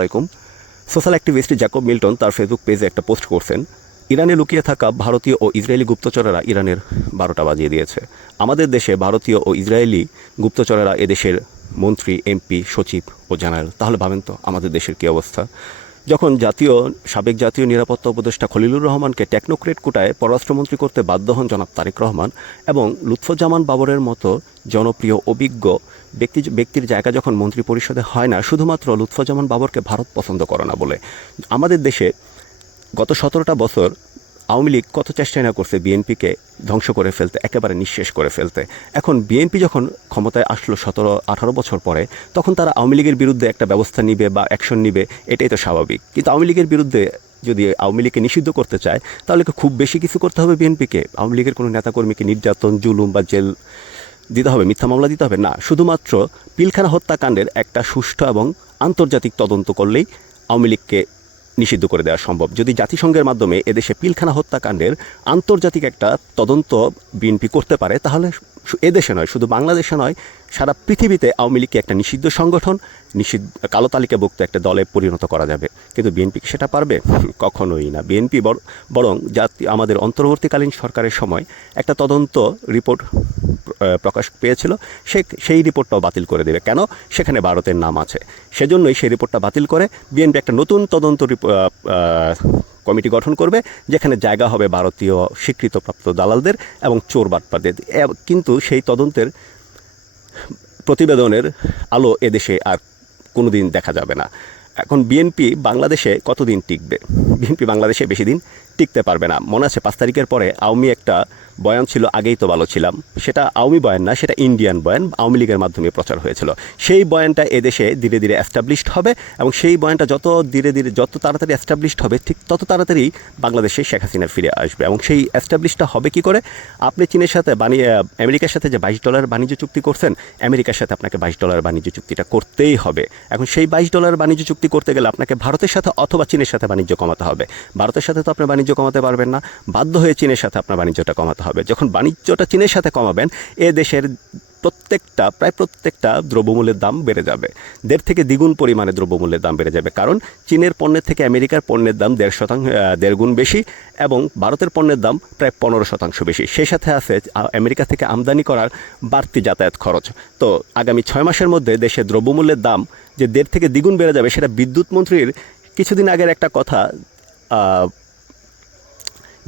আসসালামাইকুম। Social activist Jacob Milton তার Facebook পেজে একটা পোস্ট করছেন, ইরানে লুকিয়ে থাকা ভারতীয় ও ইসরায়েলি গুপ্তচরেরা ইরানের 12টা বাজিয়ে দিয়েছে। আমাদের দেশে ভারতীয় ও ইসরায়েলি গুপ্তচরেরা এদেশের মন্ত্রী, এমপি, সচিব ও জেনারেল। তাহলে ভাবেন তো আমাদের দেশের কী অবস্থা। যখন সাবেক জাতীয় নিরাপত্তা উপদেষ্টা খলিলুর রহমানকে টেকনোক্রেট কোটায় পররাষ্ট্রমন্ত্রী করতে বাধ্য হন জনাব তারেক রহমান, এবং লুৎফুজ্জামান বাবরের মতো জনপ্রিয় অভিজ্ঞ ব্যক্তির জায়গা যখন মন্ত্রী পরিষদে হয় না শুধুমাত্র লুৎফুজ্জামান বাবরকে ভারত পছন্দ করে না বলে। আমাদের দেশে গত 17টা বছর আওয়ামী লীগ কত চেষ্টাই না করছে বিএনপিকে ধ্বংস করে ফেলতে, একেবারে নিঃশেষ করে ফেলতে। এখন বিএনপি যখন ক্ষমতায় আসলো 17-18 বছর পরে, তখন তারা আওয়ামী লীগের বিরুদ্ধে একটা ব্যবস্থা নিবে বা অ্যাকশন নিবে, এটাই তো স্বাভাবিক। কিন্তু আওয়ামী লীগের বিরুদ্ধে যদি আওয়ামী লীগকে নিষিদ্ধ করতে চায়, তাহলে খুব বেশি কিছু করতে হবে বিএনপিকে? আওয়ামী লীগের কোনো নেতাকর্মীকে নির্যাতন, জুলুম বা জেল দিতে হবে, মিথ্যা মামলা দিতে হবে না। শুধুমাত্র পিলখানা হত্যাকাণ্ডের একটা সুষ্ঠু এবং আন্তর্জাতিক তদন্ত করলেই আওয়ামী লীগকে নিষিদ্ধ করে দেওয়া সম্ভব। যদি জাতিসংঘের মাধ্যমে এদেশে পিলখানা হত্যাকাণ্ডের আন্তর্জাতিক একটা তদন্ত বিএনপি করতে পারে, তাহলে এদেশে নয়, শুধু বাংলাদেশে নয়, সারা পৃথিবীতে আওয়ামী লীগকে একটা নিষিদ্ধ সংগঠন, কালো তালিকাভুক্ত একটা দলে পরিণত করা যাবে। কিন্তু বিএনপি কি সেটা পারবে? কখনোই না। বিএনপি বরং আমাদের অন্তর্বর্তীকালীন সরকারের সময় একটা তদন্ত রিপোর্ট প্রকাশ পেয়েছিল, সেই রিপোর্টটাও বাতিল করে দেবে। কেন? সেখানে ভারতের নাম আছে। সেজন্যই সেই রিপোর্টটা বাতিল করে বিএনপি একটা নতুন তদন্ত কমিটি গঠন করবে, যেখানে জায়গা হবে ভারতীয় স্বীকৃতপ্রাপ্ত দালালদের এবং চোর বাটপারদের। কিন্তু সেই তদন্তের প্রতিবেদনের আলো এদেশে আর কোনোদিন দেখা যাবে না। এখন বিএনপি বাংলাদেশে কতদিন টিকবে? বিএনপি বাংলাদেশে বেশি দিন টিকতে পারবে না। মনে আছে 5 তারিখের পরে আওয়ামী একটা বয়ান ছিল, আগেই তো ভালো ছিলাম। সেটা আওয়ামী বয়ান না, সেটা ইন্ডিয়ান বয়ান, আওয়ামী লীগের মাধ্যমে প্রচার হয়েছিল। সেই বয়ানটা এদেশে ধীরে ধীরে এস্টাবলিশড হবে, এবং সেই বয়ানটা যত তাড়াতাড়ি এস্টাবলিশড হবে, ঠিক তত তাড়াতাড়ি বাংলাদেশে শেখ হাসিনা ফিরে আসবে। এবং সেই এস্টাবলিশটা হবে কি করে? আপনি চীনের সাথে আমেরিকার সাথে যে $22 বাণিজ্য চুক্তি করছেন, আমেরিকার সাথে আপনাকে $22 বাণিজ্য চুক্তিটা করতেই হবে। এখন সেই $22 বাণিজ্য চুক্তি করতে গেলে আপনাকে ভারতের সাথে অথবা চীনের সাথে বাণিজ্য কমাতে হবে। ভারতের সাথে তো আপনি বাণিজ্য কমাতে পারবেন না, বাধ্য হয়ে চীনের সাথে আপনার বাণিজ্যটা কমাতে হবে। যখন বাণিজ্যটা চীনের সাথে কমাবেন, এ দেশের প্রায় প্রত্যেকটা দ্রব্যমূল্যের দাম বেড়ে যাবে। 1.5 থেকে দ্বিগুণ পরিমাণে দ্রব্যমূল্যের দাম বেড়ে যাবে। কারণ চীনের পণ্যের থেকে আমেরিকার পণ্যের দাম 1.5 গুণ বেশি, এবং ভারতের পণ্যের দাম প্রায় 15% বেশি। সেই সাথে আছে আমেরিকা থেকে আমদানি করার বাড়তি যাতায়াত খরচ। তো আগামী 6 মাসের মধ্যে দেশের দ্রব্যমূল্যের দাম যে 1.5 থেকে দ্বিগুণ বেড়ে যাবে, সেটা বিদ্যুৎ মন্ত্রীর কিছুদিন আগের একটা কথা।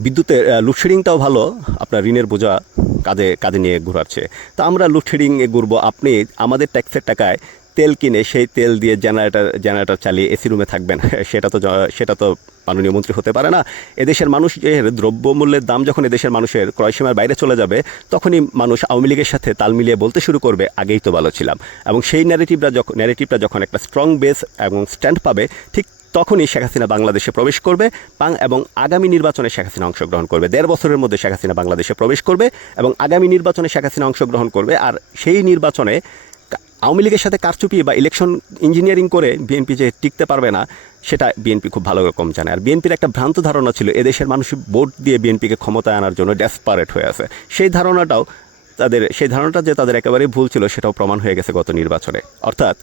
বিদ্যুতের লোডশেডিংটাও ভালো, আপনার ঋণের বোঝা কাঁধে নিয়ে ঘোরাচ্ছে। তা আমরা লোডশেডিংয়ে ঘুরবো, আপনি আমাদের ট্যাক্সের টাকায় তেল কিনে সেই তেল দিয়ে জেনারেটর চালিয়ে এসি রুমে থাকবেন? সেটা তো মাননীয় মন্ত্রী হতে পারে না। এদেশের মানুষের দ্রব্যমূল্যের দাম যখন এদেশের মানুষের ক্রয়সীমার বাইরে চলে যাবে, তখনই মানুষ আওয়ামী লীগের সাথে তাল মিলিয়ে বলতে শুরু করবে, আগেই তো ভালো ছিলাম। এবং সেই ন্যারেটিভটা যখন একটা স্ট্রং বেস এবং স্ট্যান্ড পাবে, ঠিক তখনই শেখ হাসিনা বাংলাদেশে প্রবেশ করবে, এবং আগামী নির্বাচনে শেখ হাসিনা অংশগ্রহণ করবে। 1.5 বছরের মধ্যে শেখ হাসিনা বাংলাদেশে প্রবেশ করবে, এবং আগামী নির্বাচনে শেখ হাসিনা অংশগ্রহণ করবে। আর সেই নির্বাচনে আওয়ামী লীগের সাথে কারচুপি বা ইলেকশন ইঞ্জিনিয়ারিং করে বিএনপি যে টিকতে পারবে না, সেটা বিএনপি খুব ভালো রকম জানে। আর বিএনপির একটা ভ্রান্ত ধারণা ছিল এদেশের মানুষ ভোট দিয়ে বিএনপিকে ক্ষমতায় আনার জন্য ডেসপারেট হয়ে আছে। সেই ধারণাটা যে তাদের একেবারেই ভুল ছিল, সেটাও প্রমাণ হয়ে গেছে গত নির্বাচনে। অর্থাৎ